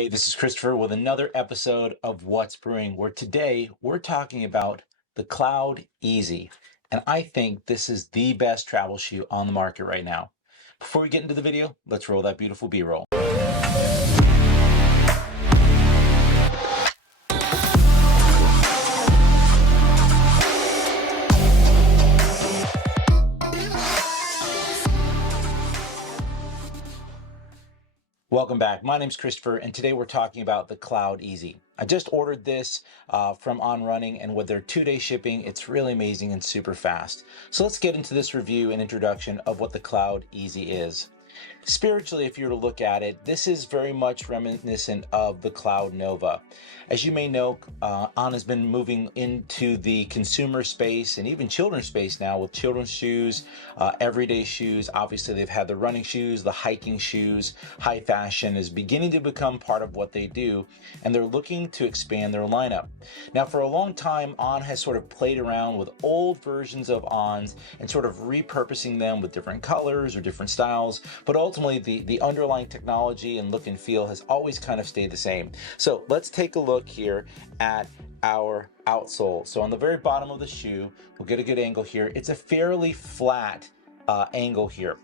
Hey, this is Christopher with another episode of What's Brewing, where today we're talking about the Cloudeasy. And I think this is the best travel shoe on the market right now. Before we get into the video, let's roll that beautiful B-roll. Welcome back. My name's Christopher, and today we're talking about the Cloudeasy. I just ordered this from On Running, and with their 2-day shipping, it's really amazing and super fast. So let's get into this review and introduction of what the Cloudeasy is. Spiritually, if you were to look at it, this is very much reminiscent of the Cloud Nova. As you may know, On has been moving into the consumer space and even children's space now with children's shoes, everyday shoes. Obviously, they've had the running shoes, the hiking shoes. High fashion is beginning to become part of what they do, and they're looking to expand their lineup. Now, for a long time, On has sort of played around with old versions of Ons and sort of repurposing them with different colors or different styles, but ultimately the underlying technology and look and feel has always kind of stayed the same. So let's take a look here at our outsole. So on the very bottom of the shoe, we'll get a good angle here. It's a fairly flat angle here.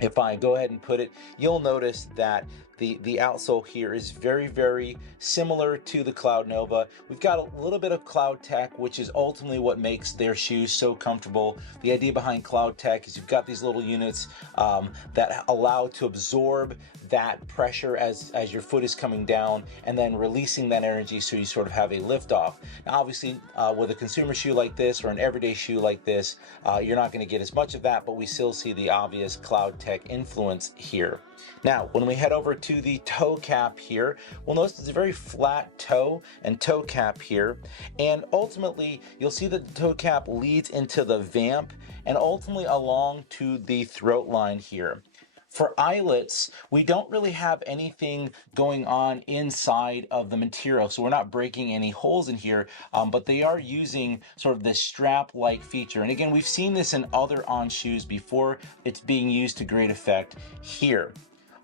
If I go ahead and put it, you'll notice that the outsole here is very, very similar to the Cloud Nova. We've got a little bit of Cloud Tech, which is ultimately what makes their shoes so comfortable. The idea behind Cloud Tech is you've got these little units that allow to absorb that pressure as your foot is coming down and then releasing that energy so you sort of have a lift off. Now, obviously, with a consumer shoe like this or an everyday shoe like this, you're not going to get as much of that, but we still see the obvious Cloud Tech influence here. Now, when we head over to the toe cap here, we'll notice it's a very flat toe and toe cap here. And ultimately, you'll see that the toe cap leads into the vamp and ultimately along to the throat line here. For eyelets, we don't really have anything going on inside of the material, so we're not breaking any holes in here, but they are using sort of this strap-like feature. And again, we've seen this in other On shoes before. It's being used to great effect here.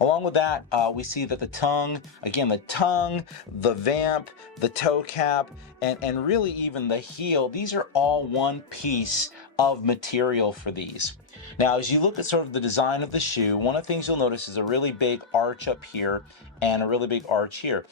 Along with that, we see that the tongue, the vamp, the toe cap, and really even the heel, these are all one piece of material for these. Now, as you look at sort of the design of the shoe, one of the things you'll notice is a really big arch up here and a really big arch here.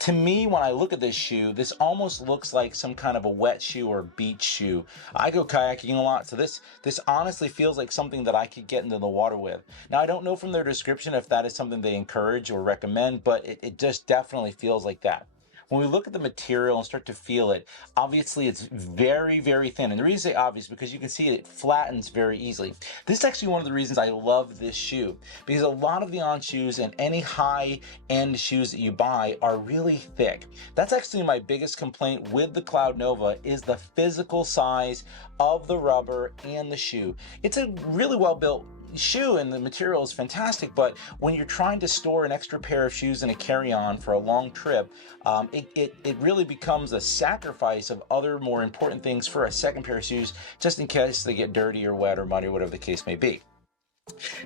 To me, when I look at this shoe, this almost looks like some kind of a wet shoe or beach shoe. I go kayaking a lot, so this honestly feels like something that I could get into the water with. Now, I don't know from their description if that is something they encourage or recommend, but it just definitely feels like that. When we look at the material and start to feel it, obviously it's very, very thin. And the reason I say obvious is because you can see it flattens very easily. This is actually one of the reasons I love this shoe, because a lot of the On shoes and any high-end shoes that you buy are really thick. That's actually my biggest complaint with the Cloud Nova is the physical size of the rubber and the shoe. It's a really well-built shoe and the material is fantastic, but when you're trying to store an extra pair of shoes in a carry-on for a long trip, it really becomes a sacrifice of other more important things for a second pair of shoes just in case they get dirty or wet or muddy or whatever the case may be.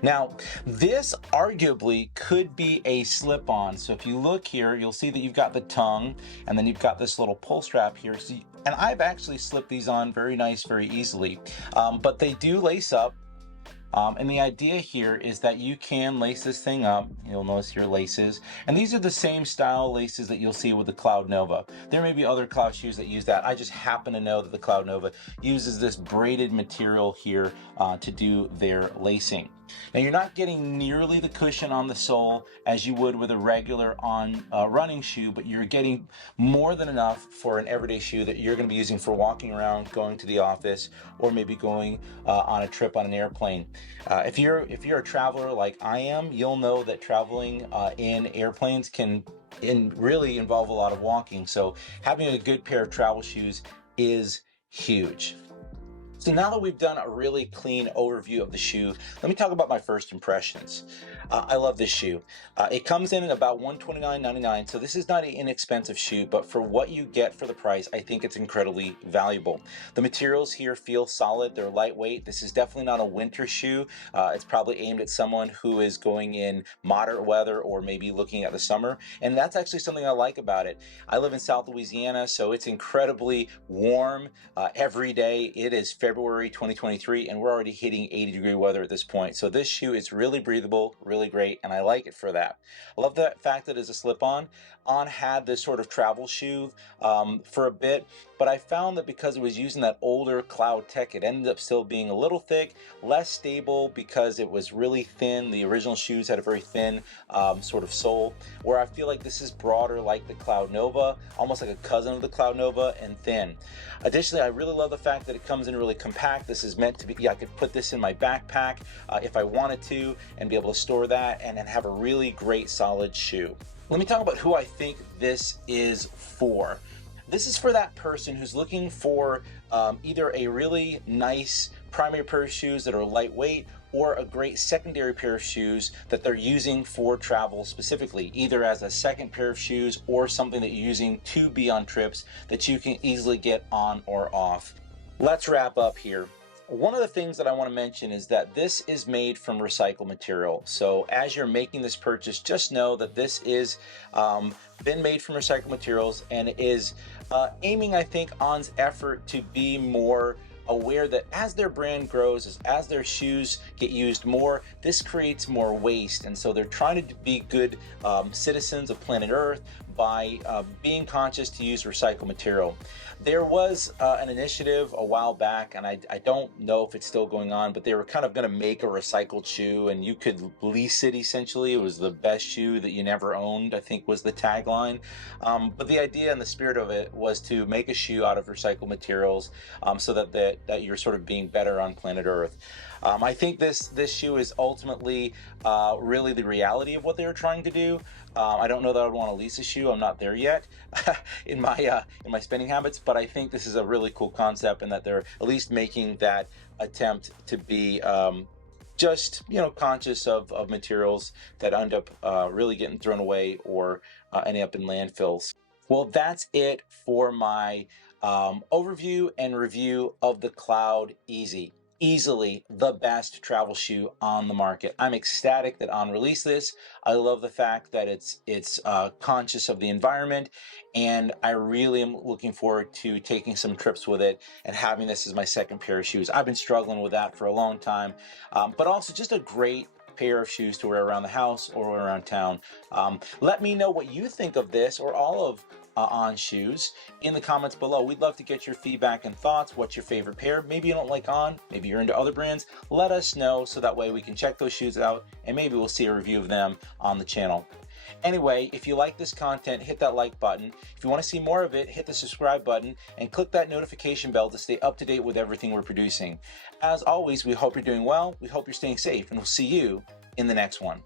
Now, this arguably could be a slip-on. So if you look here, you'll see that you've got the tongue and then you've got this little pull strap here. And I've actually slipped these on very nice, very easily, but they do lace up. And the idea here is that you can lace this thing up. You'll notice your laces. And these are the same style laces that you'll see with the Cloud Nova. There may be other Cloud shoes that use that. I just happen to know that the Cloud Nova uses this braided material here to do their lacing. Now, you're not getting nearly the cushion on the sole as you would with a regular On running shoe, but you're getting more than enough for an everyday shoe that you're going to be using for walking around, going to the office, or maybe going on a trip on an airplane. If you're a traveler like I am, you'll know that traveling in airplanes can really involve a lot of walking. So having a good pair of travel shoes is huge. So now that we've done a really clean overview of the shoe, let me talk about my first impressions. I love this shoe. It comes in at about $129.99, so this is not an inexpensive shoe, but for what you get for the price, I think it's incredibly valuable. The materials here feel solid, they're lightweight. This is definitely not a winter shoe. It's probably aimed at someone who is going in moderate weather or maybe looking at the summer, and that's actually something I like about it. I live in South Louisiana, so it's incredibly warm every day. It is February 2023, and we're already hitting 80-degree weather at this point, so this shoe is really breathable, really great, and I like it for that. I love the fact that it's a slip-on. On had this sort of travel shoe for a bit, but I found that because it was using that older Cloud tech, it ended up still being a little thick, less stable because it was really thin. The original shoes had a very thin sort of sole, where I feel like this is broader like the Cloud Nova, almost like a cousin of the Cloud Nova, and thin. Additionally, I really love the fact that it comes in really compact. This is meant to be, I could put this in my backpack if I wanted to and be able to store that and then have a really great solid shoe. Let me talk about who I think this is for. This is for that person who's looking for either a really nice primary pair of shoes that are lightweight or a great secondary pair of shoes that they're using for travel specifically, either as a second pair of shoes or something that you're using to be on trips that you can easily get on or off. Let's wrap up here. One of the things that I want to mention is that this is made from recycled material. So as you're making this purchase, just know that this is been made from recycled materials and is aiming, I think, On's effort to be more aware that as their brand grows, as their shoes get used more, this creates more waste. And so they're trying to be good citizens of planet Earth by being conscious to use recycled material. There was an initiative a while back, and I don't know if it's still going on, but they were kind of going to make a recycled shoe and you could lease it essentially. It was the best shoe that you never owned, I think was the tagline. But the idea and the spirit of it was to make a shoe out of recycled materials so that you're sort of being better on planet Earth. I think this shoe is ultimately really the reality of what they were trying to do. I don't know that I would want to lease a shoe. I'm not there yet in my spending habits, but I think this is a really cool concept, and that they're at least making that attempt to be just conscious of materials that end up really getting thrown away or ending up in landfills. Well, that's it for my overview and review of the Cloudeasy. Easily the best travel shoe on the market. I'm ecstatic that On released this. I love the fact that it's conscious of the environment, and I really am looking forward to taking some trips with it and having this as my second pair of shoes. I've been struggling with that for a long time, but also just a great pair of shoes to wear around the house or around town. Let me know what you think of this or all of On shoes in the comments below. We'd love to get your feedback and thoughts. What's your favorite pair? Maybe you don't like On, maybe you're into other brands. Let us know so that way we can check those shoes out and maybe we'll see a review of them on the channel. Anyway, if you like this content, hit that like button. If you want to see more of it, hit the subscribe button and click that notification bell to stay up to date with everything we're producing. As always, we hope you're doing well, we hope you're staying safe, and we'll see you in the next one.